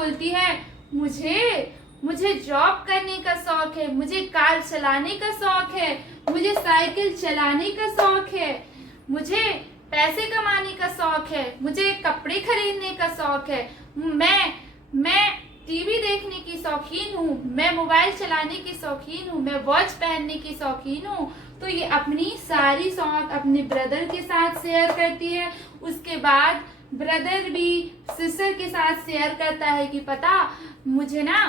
बोलती है, मुझे मुझे जॉब करने का शौक है, मुझे कार चलाने का शौक है, मुझे साइकिल चलाने का शौक है, मुझे पैसे कमाने का शौक है, मुझे कपड़े खरीदने का शौक है, मैं टीवी देखने की शौकीन हूँ, मैं मोबाइल चलाने की शौकीन हूँ, मैं वॉच पहनने की शौकीन हूँ। तो ये अपनी सारी शौक अपने ब्रदर के साथ शेयर करती है। उसके बाद ब्रदर भी सिस्टर के साथ शेयर करता है कि पता मुझे ना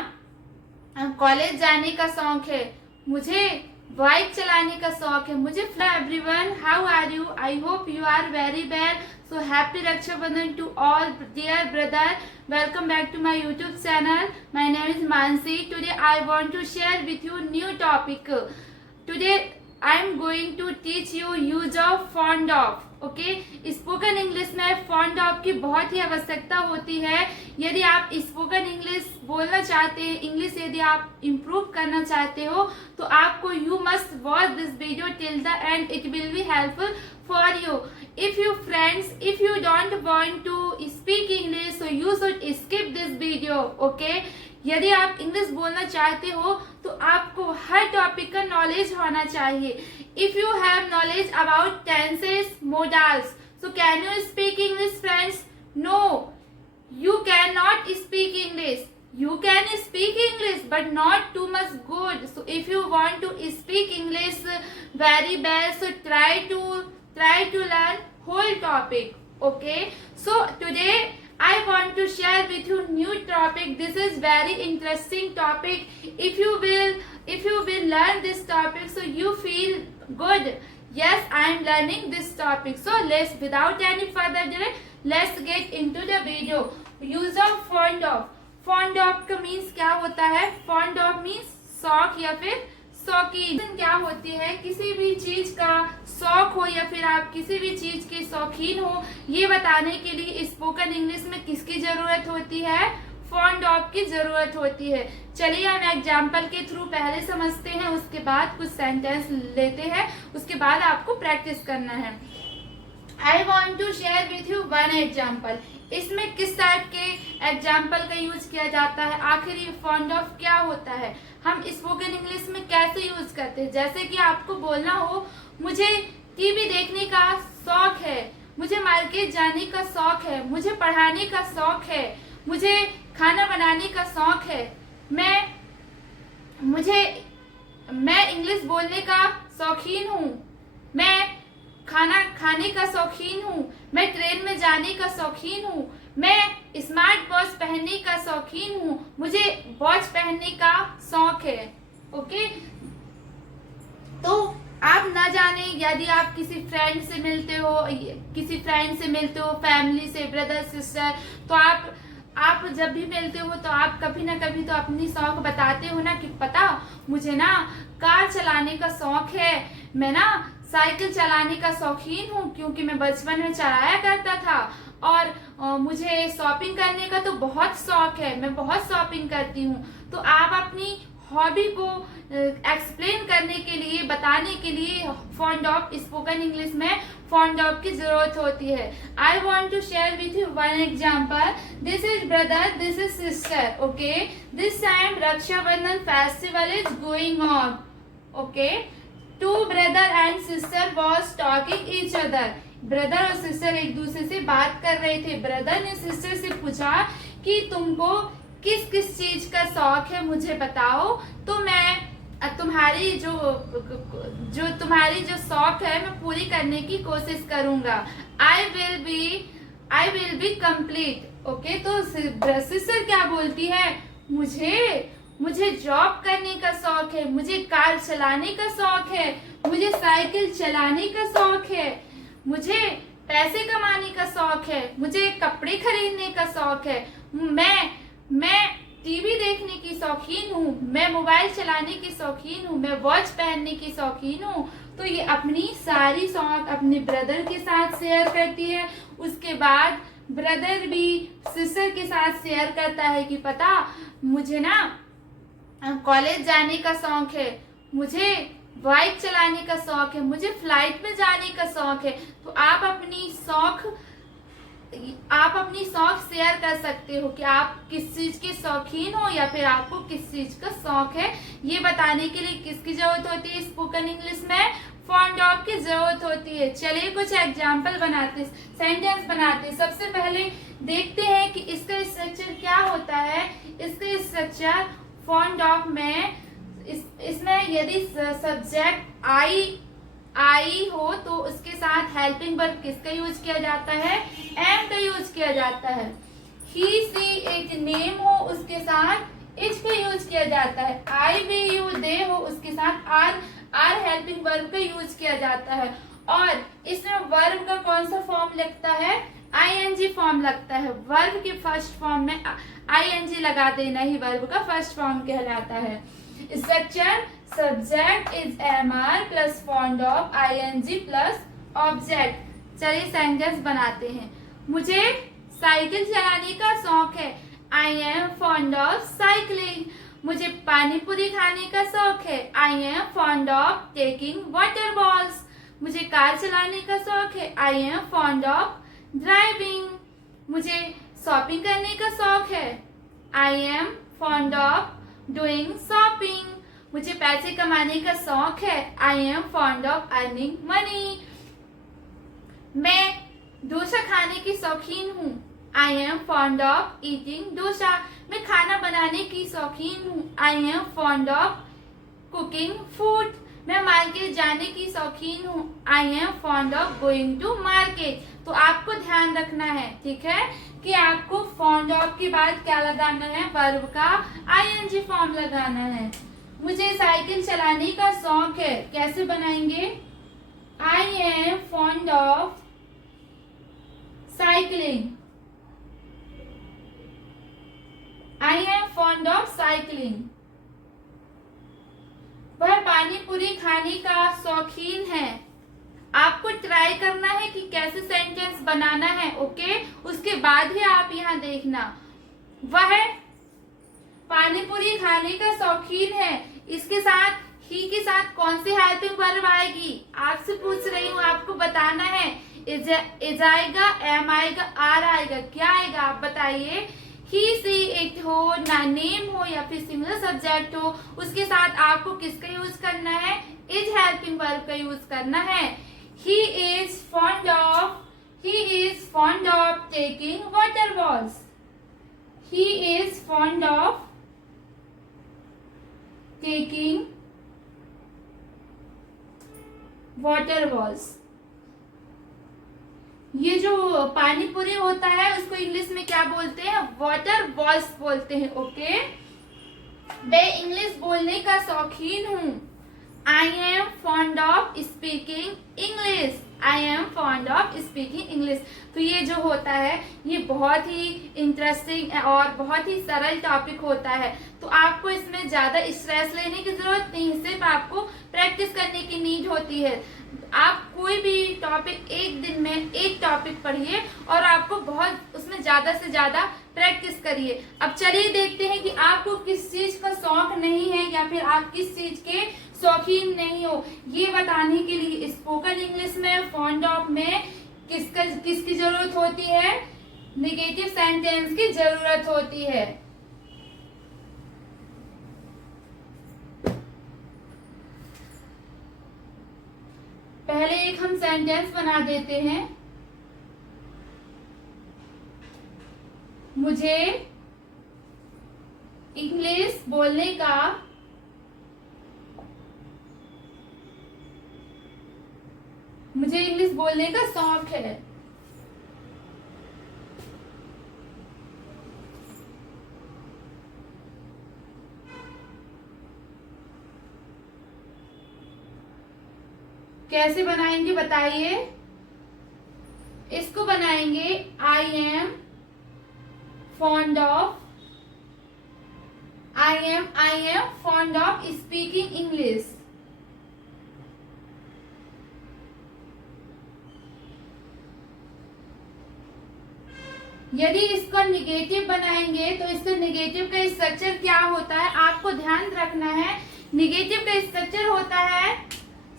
कॉलेज जाने का शौक है, मुझे बाइक चलाने का शौक है, मुझे everyone, how are you? I hope you are very well. So happy Raksha Bandhan to all dear brother. Welcome back to my YouTube channel. My name is Mansi. Today I want to share with you new topic. Today I am going to teach you use of fond of. Okay, spoken English में fond of की बहुत ही आवश्यकता होती है। यदि आप spoken English बोलना चाहते हैं, इंग्लिश यदि आप इम्प्रूव करना चाहते हो, तो आपको you must watch this video till the end. It will be helpful for you. If you friends, if you don't want to speak English, so you should skip this video, okay? यदि आप English बोलना चाहते हो तो आपको हर topic का knowledge होना चाहिए. If you have knowledge about tenses, modals, so can you speak English, friends? No, you cannot speak English. You can speak English, but not too much good. So if you want to speak English very well, so try to learn whole topic. Okay, so today I want to share with you new topic. This is very interesting topic. If you will learn this topic, so you feel good. Yes, I am learning this topic. So without any further delay, let's get into the video. Use of fond of. Fond of का means क्या होता है? Fond of means शौक या फिर शौकीन. क्या होती है? किसी भी चीज का शौक हो या फिर आप किसी भी चीज के शौकीन हो, ये बताने के लिए स्पोकन इंग्लिश में किसकी जरूरत होती है? फॉन्ड ऑफ की जरूरत होती है. चलिए हम एग्जाम्पल के थ्रू पहले समझते हैं, उसके बाद कुछ सेंटेंस लेते हैं, उसके बाद आपको प्रैक्टिस करना है. I want to share with you one example. इसमें किस टाइप के एग्जाम्पल का यूज किया जाता है? आखिर ये फॉन्ड ऑफ क्या होता है? हम स्पोकन इंग्लिश में कैसे यूज करते हैं? जैसे कि आपको बोलना हो, मुझे टीवी देखने का शौक है, मुझे मार्केट जाने का शौक है, मुझे पढ़ाने का शौक है, मुझे खाना बनाने का शौक है, मैं इंग्लिश बोलने का शौकीन हूँ, मैं खाना खाने का शौकीन हूँ, मैं ट्रेन में जाने का शौकीन हूँ, मैं स्मार्ट वॉच पहनने का शौकीन हूँ, मुझे वॉच पहनने का शौक है. ओके, तो आप ना जाने यदि आप किसी फ्रेंड से मिलते हो, फैमिली से, ब्रदर सिस्टर, तो आप जब भी मिलते हो तो आप कभी ना कभी तो अपनी शौक बताते हो ना कि पता मुझे ना कार चलाने का शौक है, मैं ना साइकिल चलाने का शौकीन हूँ क्योंकि मैं बचपन में चलाया करता था, और मुझे शॉपिंग करने का तो बहुत शौक है, मैं बहुत शॉपिंग करती हूँ. तो आप अपनी हॉबी को एक्सप्लेन करने के लिए, बताने के लिए फॉन्ड ऑफ, स्पोकन इंग्लिश में फॉन्ड ऑफ की जरूरत होती है. I want to share with you one example. This is brother, this is sister. Okay, this time Rakshabandhan festival is going on. Okay, two brother and sister was talking each other. Brother और sister एक दूसरे से बात कर रहे थे. Brother ने sister से पूछा कि तुमको किस किस चीज का शौक है, मुझे बताओ, तो मैं तुम्हारी जो शौक है मैं पूरी करने की कोशिश करूंगा. I will be complete. Okay, तो सिस्टर क्या बोलती है? मुझे जॉब करने का शौक है, मुझे कार चलाने का शौक है, मुझे साइकिल चलाने का शौक है, मुझे पैसे कमाने का शौक है, मुझे कपड़े खरीदने का शौक है, मैं टीवी देखने की शौकीन हूँ, मैं मोबाइल चलाने की शौकीन हूँ, मैं वॉच पहनने की शौकीन हूँ. तो ये अपनी सारी शौक अपने ब्रदर के साथ शेयर करती है. उसके बाद ब्रदर भी सिस्टर के साथ शेयर करता है कि पता मुझे ना कॉलेज जाने का शौक है, मुझे बाइक चलाने का शौक है, मुझे फ्लाइट में जाने का शौक है. तो आप अपनी शौक आप अपनी शौक शेयर कर सकते हो कि आप किस चीज के शौकीन हो या फिर आपको किस चीज का शौक है। ये बताने के लिए किसकी जरूरत होती है स्पोकन इंग्लिश में? फॉन्ड ऑफ की जरूरत होती है। चलिए कुछ एग्जाम्पल बनाते, सेंटेंस बनाते। सबसे पहले देखते हैं कि इसका स्ट्रक्चर क्या होता है। इसका स्ट्रक्चर फॉन्ड ऑफ में इसमें यदि सब्जेक्ट आई हो तो उसके साथ हेल्पिंग वर्ब किसका यूज किया जाता है? एम का यूज किया जाता है। ही सी एक नेम हो उसके साथ इज का यूज किया जाता है। आई वी यू दे हो उसके साथ आर हेल्पिंग वर्ब का यूज किया जाता है। और इसमें वर्ब का कौन सा फॉर्म लगता है? आईएनजी फॉर्म लगता है। वर्ब के फर्स्ट फॉर्म में आईएनजी लगा देना ही वर्ब का फर्स्ट फॉर्म कहलाता है। Structure subject is am are plus fond of ING plus object. चलिए सेंटेंस बनाते हैं। मुझे साइकिल चलाने का शौक है। I am fond of cycling. मुझे पानी पूरी खाने का शौक है। I am fond of taking water balls. मुझे कार चलाने का शौक है। I am fond of driving. मुझे शॉपिंग करने का शौक है। I am fond of doing shopping. मुझे पैसे कमाने का शौक है। I am fond of earning money. मैं डोसा खाने की शौकीन हूँ। I am fond of eating dosa. मैं खाना बनाने की शौकीन हूँ। I am fond of cooking food. मैं मार्केट जाने की शौकीन हूँ। I am fond of going to market. तो आपको ध्यान रखना है, ठीक है, कि आपको फॉन्ड ऑफ के बाद क्या लगाना है? वर्ब का आईएनजी फॉर्म लगाना है। मुझे साइकिल चलाने का शौक है। कैसे बनाएंगे? I am fond of cycling. I am fond of cycling. वह पानी पूरी खाने का शौकीन है। आपको ट्राई करना है कि कैसे सेंटेंस बनाना है, ओके? उसके बाद ही आप यहाँ देखना। वह पानी पूरी खाने का शौकीन है। इसके साथ ही के साथ कौन सी हेल्पिंग वर्ब आएगी? आपसे पूछ रही हूँ, आपको बताना है। इज आएगा, एम आएगा, आर आएगा, क्या आएगा आप बताइए? ही सी इट हो, ना नेम हो या फिर सिंगुलर सब्जेक्ट हो, उसके साथ आपको किसका यूज करना है? इज हेल्पिंग वर्ब का यूज करना है। He is fond of taking water balls. He is fond of taking water balls. ये जो पानी पूरी होता है उसको इंग्लिश में क्या बोलते हैं? वाटर बॉल्स बोलते हैं, ओके? मैं इंग्लिश बोलने का शौकीन हूँ। I am fond of speaking English. I am fond of speaking English. तो ये जो होता है ये बहुत ही इंटरेस्टिंग और बहुत ही सरल टॉपिक होता है। तो आपको इसमें ज्यादा स्ट्रेस लेने की जरूरत नहीं है, सिर्फ आपको प्रैक्टिस करने की नीड होती है। आप कोई भी टॉपिक एक दिन में एक टॉपिक पढ़िए और आपको बहुत उसमें ज्यादा से ज्यादा प्रैक्टिस करिए। अब चलिए देखते हैं कि आपको किस चीज का शौक नहीं है या फिर आप किस चीज के शौकीन नहीं हो। ये बताने के लिए स्पोकन इंग्लिश में फॉन्ड ऑफ में किसकी जरूरत होती है? नेगेटिव सेंटेंस की जरूरत होती है। पहले एक हम सेंटेंस बना देते हैं। मुझे इंग्लिश बोलने का शौक है। कैसे बनाएंगे बताइए? इसको बनाएंगे I am fond of speaking English. यदि इसको निगेटिव बनाएंगे तो इसका निगेटिव का स्ट्रक्चर क्या होता है आपको ध्यान रखना है। निगेटिव का स्ट्रक्चर होता है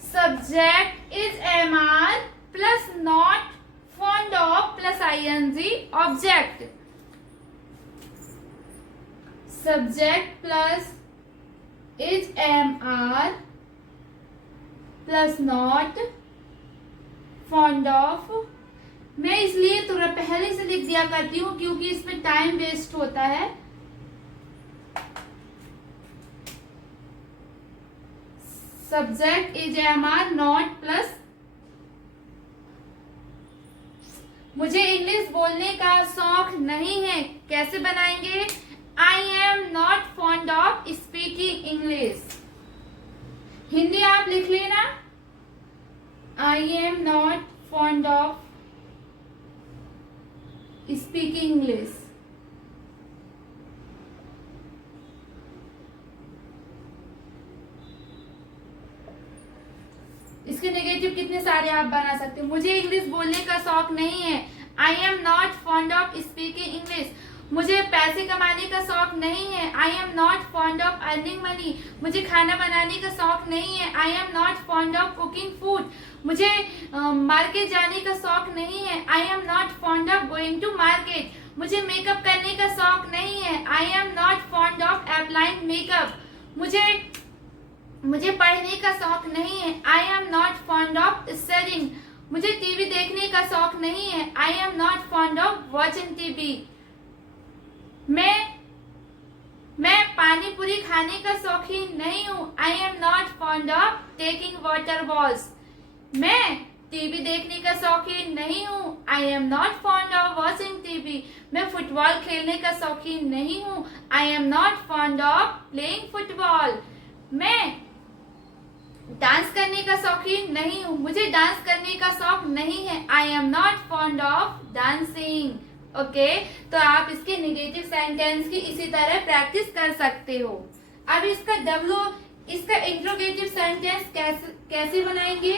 subject is am are plus not fond of plus ing object. Subject plus is am are plus not fond of. मैं इसलिए थोड़ा पहले से लिख दिया करती हूँ क्योंकि इसमें टाइम वेस्ट होता है. Subject is am are not plus. मुझे इंग्लिश बोलने का शौक नहीं है. कैसे बनाएंगे? I am not fond of speaking English. Hindi आप लिख लेना. I am not fond of speaking English. इसके नेगेटिव कितने सारे आप बना सकते हो. मुझे इंग्लिश बोलने का शौक नहीं है. I am not fond of speaking English. मुझे पैसे कमाने का शौक नहीं है. I am not fond of earning money. मुझे खाना बनाने का शौक नहीं है. I am not fond of cooking food. मुझे मार्केट जाने का शौक नहीं है. I am not fond of going to market. मुझे मेकअप करने का शौक नहीं है. I am not fond of applying makeup. मुझे पढ़ने का शौक नहीं है. I am not fond of studying. मुझे टीवी देखने का शौक नहीं है. I am not fond of watching TV. मैं पानी पूरी खाने का शौकीन नहीं हूँ. I am not fond of taking water balls. मैं टीवी देखने का शौकीन नहीं हूँ. I am not fond of watching TV. मैं फुटबॉल खेलने का शौकीन नहीं हूँ. I am not fond of playing football. मैं डांस करने का शौकीन नहीं हूँ. मुझे डांस करने का शौक नहीं है. I am not fond of dancing. Okay, तो आप इसके नेगेटिव सेंटेंस की इसी तरह प्रैक्टिस कर सकते हो. अब इसका इंट्रोगेटिव सेंटेंस कैसे बनाएंगे?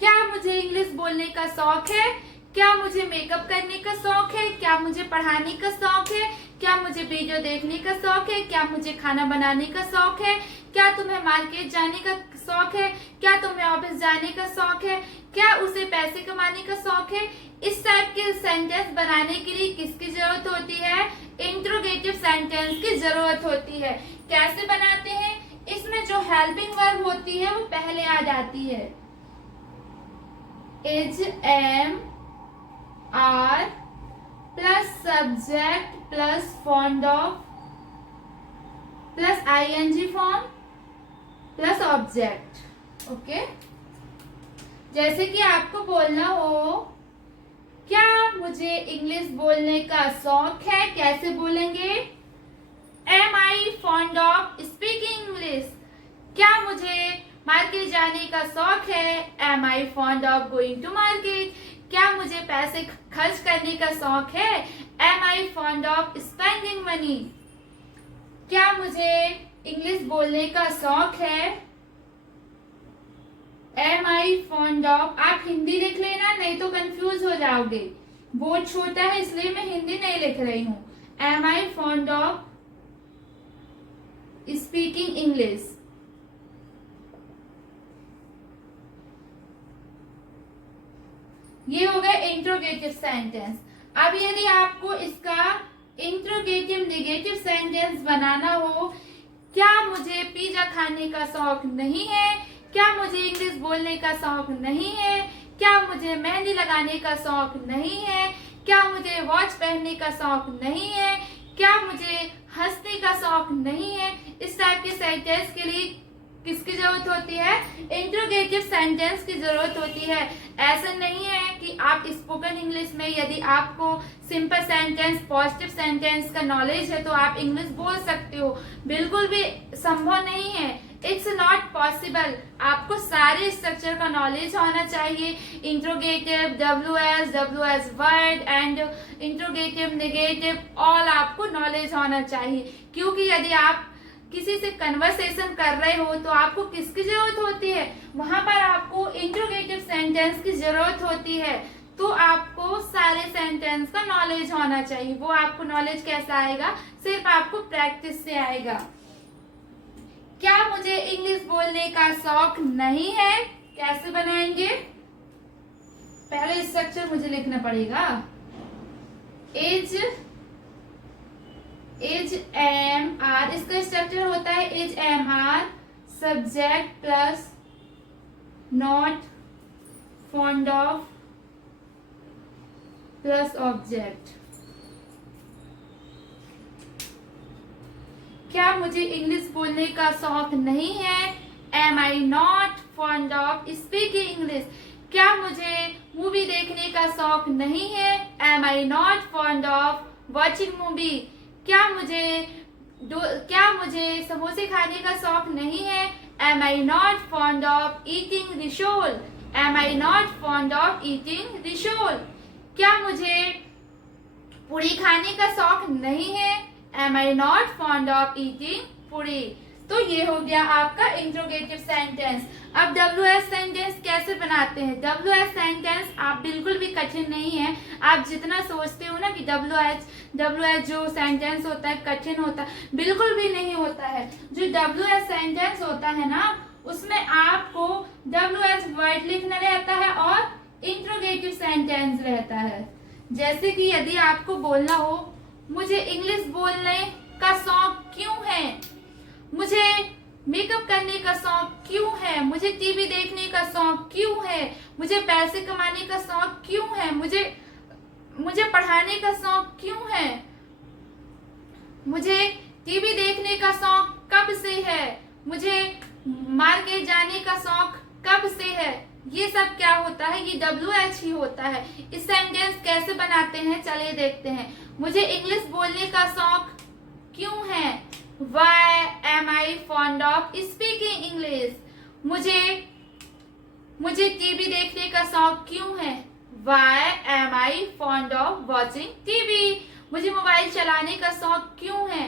क्या मुझे इंग्लिश बोलने का शौक है? क्या मुझे मेकअप करने का शौक है? क्या मुझे पढ़ाने का शौक है? क्या मुझे वीडियो देखने का शौक है? क्या मुझे खाना बनाने का शौक है? क्या तुम्हें मार्केट जाने का शौक है? क्या तुम्हें ऑफिस जाने का शौक है? क्या उसे पैसे कमाने का शौक है? इस टाइप के सेंटेंस बनाने के लिए किसकी जरूरत होती है? इंट्रोगेटिव सेंटेंस की जरूरत होती है. कैसे बनाते हैं? इसमें जो हेल्पिंग वर्ब होती है वो पहले आ जाती है. Is am are plus subject plus fond of plus ING form plus object. Okay, जैसे कि आपको बोलना हो क्या मुझे इंग्लिश बोलने का शौक है. कैसे बोलेंगे? Am I fond of speaking English. क्या मुझे मार्केट जाने का शौक है? Am I fond of going to market. क्या मुझे पैसे खर्च करने का शौक है? Am I fond of spending money. क्या मुझे इंग्लिश बोलने का शौक है? Am I fond of. आप हिंदी लिख लेना, नहीं तो कंफ्यूज हो जाओगे. बोर्ड छोटा है इसलिए मैं हिंदी नहीं लिख रही हूँ. Am I fond of speaking English. ये हो गया इंट्रोगेटिव सेंटेंस. अब यदि आपको इसका इंट्रोगेटिव नेगेटिव सेंटेंस बनाना हो, क्या मुझे पिज्जा खाने का शौक नहीं है? क्या मुझे इंग्लिश बोलने का शौक नहीं है? क्या मुझे मेहंदी लगाने का शौक नहीं है? क्या मुझे वॉच पहनने का शौक नहीं है? क्या मुझे हंसने का शौक नहीं है? इस टाइप के सेंटेंस के लिए किसकी जरूरत होती है? इंट्रोगेटिव सेंटेंस की जरूरत होती है. ऐसा नहीं है कि आप स्पोकन इंग्लिश में यदि आपको सिंपल सेंटेंस पॉजिटिव सेंटेंस का नॉलेज है तो आप इंग्लिश बोल सकते हो. बिल्कुल भी संभव नहीं है. It's not possible. आपको सारे स्ट्रक्चर का नॉलेज होना चाहिए. Interrogative, WS word and interrogative, negative, all आपको नॉलेज होना चाहिए. क्योंकि यदि आप किसी से कन्वर्सेशन कर रहे हो तो आपको किसकी जरूरत होती है? वहां पर आपको इंट्रोगेटिव सेंटेंस की जरूरत होती है. तो आपको सारे सेंटेंस का नॉलेज होना चाहिए. वो आपको नॉलेज कैसे आएगा? सिर्फ आपको प्रैक्टिस से आएगा. क्या मुझे इंग्लिश बोलने का शौक नहीं है? कैसे बनाएंगे? पहले स्ट्रक्चर मुझे लिखना पड़ेगा। इज एम आर, इसका स्ट्रक्चर होता है is am are subject plus not fond of plus object. क्या मुझे इंग्लिश बोलने का शौक नहीं है? Am I not fond of speaking English. क्या मुझे मूवी देखने का शौक नहीं है? Am I not fond of watching movie. क्या मुझे समोसे खाने का शौक नहीं है? Am I not fond of eating rissole. Am I not fond of eating rissole. क्या मुझे पूरी खाने का शौक नहीं है? Am I not fond of eating puri. तो ये हो गया आपका इंट्रोगेटिव सेंटेंस। अब WH सेंटेंस कैसे बनाते हैं? WH सेंटेंस आप बिल्कुल भी कठिन नहीं है। आप जितना सोचते हो ना कि WH जो सेंटेंस होता है कठिन होता है, बिल्कुल भी नहीं होता है। जो WH सेंटेंस होता है ना, उसमें आपको WH वर्ड लिखना रहता है और इंट्रोगेटिव सेंटेंस रहता है। जैसे कि यदि आपको बोलना हो, मुझे इंग्लिश बोलने का शौक क्यों है? मुझे मेकअप करने का शौक क्यों है? मुझे टीवी देखने का शौक क्यों है? मुझे पैसे कमाने का शौक क्यों है? मुझे पढ़ाने का शौक क्यों है? मुझे टीवी देखने का शौक कब से है? मुझे मार्केट जाने का शौक कब से है? ये सब क्या होता है? ये WH ही होता है। इस सेंटेंस कैसे बनाते हैं चलिए देखते हैं। मुझे इंग्लिश बोलने का शौक क्यों है? Why am I fond of speaking English? मुझे टीवी देखने का शौक क्यों है? Why am I fond of watching TV? मुझे मोबाइल चलाने का शौक क्यों है?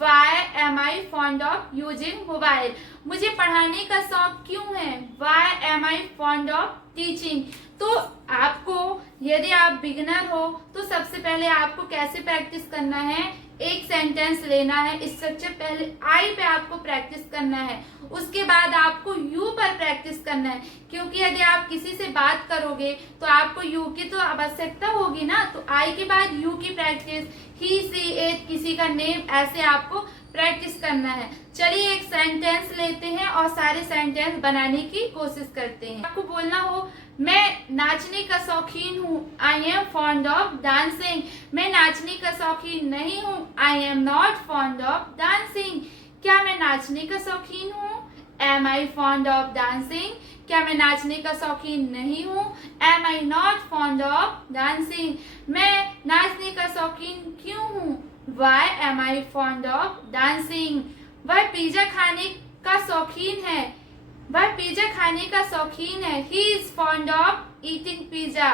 Why am I fond of using mobile? मुझे पढ़ाने का शौक क्यों है? Why am I fond of teaching? तो आपको यदि आप बिगिनर हो तो सबसे पहले आपको कैसे प्रैक्टिस करना है? एक सेंटेंस लेना है, स्ट्रक्चर पहले आई पे आपको प्रैक्टिस करना है, उसके बाद आपको यू पर प्रैक्टिस करना है। क्योंकि यदि आप किसी से बात करोगे तो आपको यू की तो आवश्यकता होगी ना, तो आई के बाद यू की प्रैक्टिस, ही सी इट किसी का नेम, ऐसे आपको प्रैक्टिस करना है। चलिए एक सेंटेंस लेते हैं और सारे सेंटेंस बनाने की कोशिश करते हैं। आपको बोलना हो, मैं नाचने का शौकीन हूँ। I am fond of dancing. मैं नाचने का शौकीन नहीं हूँ। I am not fond of dancing. क्या मैं नाचने का शौकीन हूँ? Am I fond of dancing. क्या मैं नाचने का शौकीन नहीं हूँ? Am I not fond of dancing. मैं नाचने का शौकीन क्यों हूँ? Why am I fond of dancing. वह पिज्जा खाने का शौकीन है। वह पिज्जा खाने का शौकीन है। He is fond of eating pizza.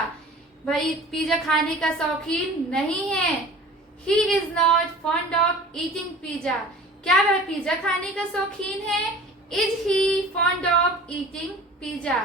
वह पिज्जा खाने का शौकीन नहीं है। He is not fond of eating pizza. क्या वह पिज्जा खाने का शौकीन है? Is he fond of eating pizza.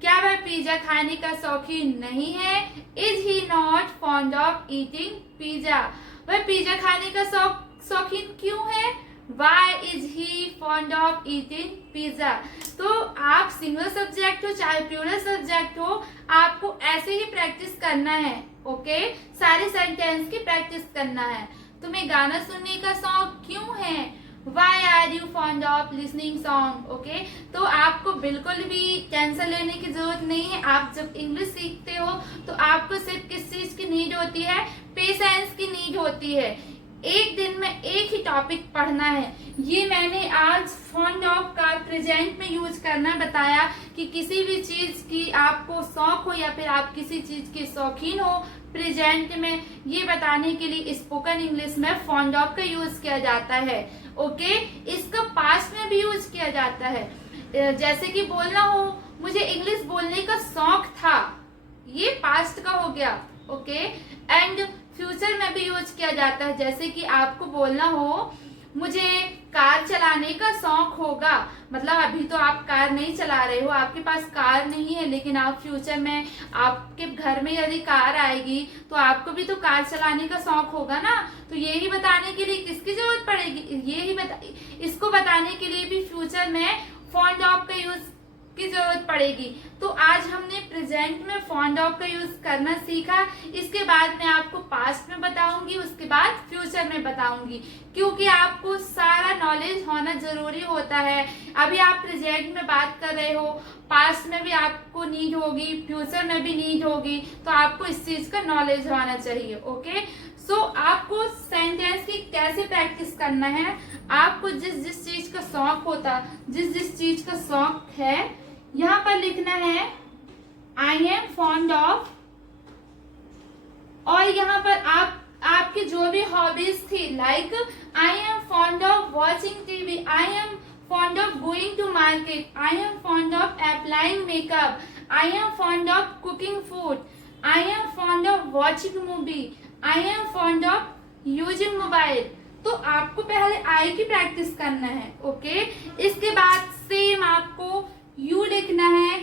क्या वह पिज्जा खाने का शौकीन नहीं है? Is he not fond of eating pizza. वह पिज्जा खाने का शौकीन क्यों है? Why is he fond of eating pizza? तो आप सिंगल सब्जेक्ट हो चाहे प्लूरल सब्जेक्ट हो, आपको ऐसे ही प्रैक्टिस करना है। ओके, सारे सेंटेंस की प्रैक्टिस करना है। तुम्हें गाना सुनने का शौक क्यों है? Why are you fond of listening song? Okay, तो आपको बिल्कुल भी टेंशन लेने की जरूरत नहीं है। आप जब इंग्लिश सीखते हो तो आपको सिर्फ किस चीज की नीड होती है? पेशेंस की नीड होती है। एक दिन में एक ही टॉपिक पढ़ना है। ये मैंने आज फॉन्ड ऑफ का प्रेजेंट में यूज करना बताया कि किसी भी चीज की आपको शौक हो या फिर आप किसी चीज के शौकीन हो, प्रेजेंट में ये बताने के लिए स्पोकन इंग्लिश में फॉन्ड ऑफ का यूज किया जाता है। ओके, इसका पास्ट में भी यूज किया जाता है। जैसे कि बोलना हो, मुझे इंग्लिश बोलने का शौक था, ये पास्ट का हो गया। ओके, एंड फ्यूचर में भी यूज किया जाता है। जैसे कि आपको बोलना हो, मुझे कार चलाने का शौक होगा, मतलब अभी तो आप कार नहीं चला रहे हो, आपके पास कार नहीं है, लेकिन आप फ्यूचर में आपके घर में यदि कार आएगी तो आपको भी तो कार चलाने का शौक होगा ना। तो यही बताने के लिए किसकी जरूरत पड़ेगी? इसको बताने के लिए भी फ्यूचर में फॉन्ड ऑफ का यूज की जरूरत पड़ेगी। तो आज हमने प्रेजेंट में फाउंड ऑफ का यूज करना सीखा। इसके बाद मैं आपको पास्ट में बताऊंगी, उसके बाद फ्यूचर में बताऊंगी, क्योंकि आपको सारा नॉलेज होना जरूरी होता है। अभी आप प्रेजेंट में बात कर रहे हो, पास्ट में भी आपको नीड होगी, फ्यूचर में भी नीड होगी, तो आपको इस चीज का नॉलेज होना चाहिए। ओके, सो आपको सेंटेंस की कैसे प्रैक्टिस करना है, आपको जिस जिस चीज का शौक होता, जिस जिस चीज का शौक है, यहाँ पर लिखना है आई एम फॉन्ड ऑफ, और यहाँ पर आपकी जो भी हॉबीज थी, like I am fond of watching TV, I am fond of going to market, I am fond of applying makeup, I am fond of cooking food, I am fond of watching movie, I am fond of using mobile। तो आपको पहले आई की practice करना है। Okay, इसके बाद same आपको you लिखना है।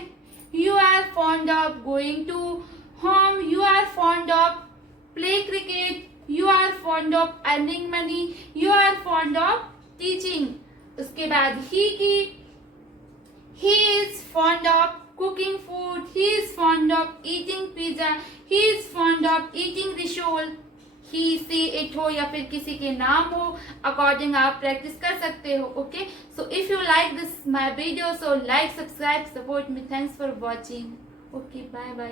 You are fond of going to home, you are fond of play cricket, you are fond of earning money, you are fond of teaching. उसके बाद he is fond of cooking food, he is fond of eating pizza, he is fond of eating risol। he, she, it हो या फिर किसी के नाम हो, according आप प्रैक्टिस कर सकते हो। Okay, so if you like this my video, so like, subscribe, support me. Thanks for watching. Okay, bye bye.